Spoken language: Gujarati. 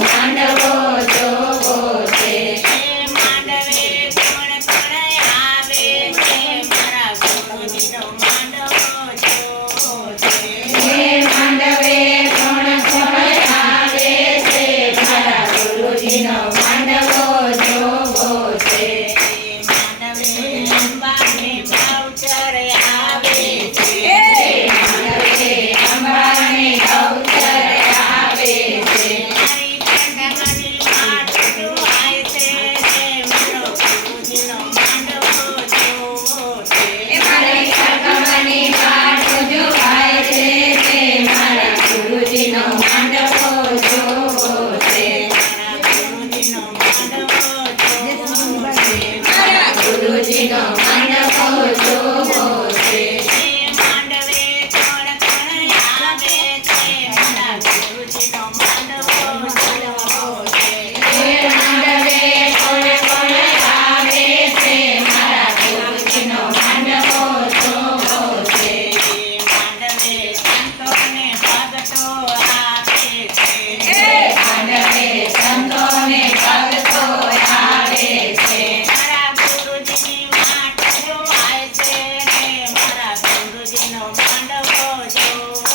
માંડવો single, I know always will. 要放手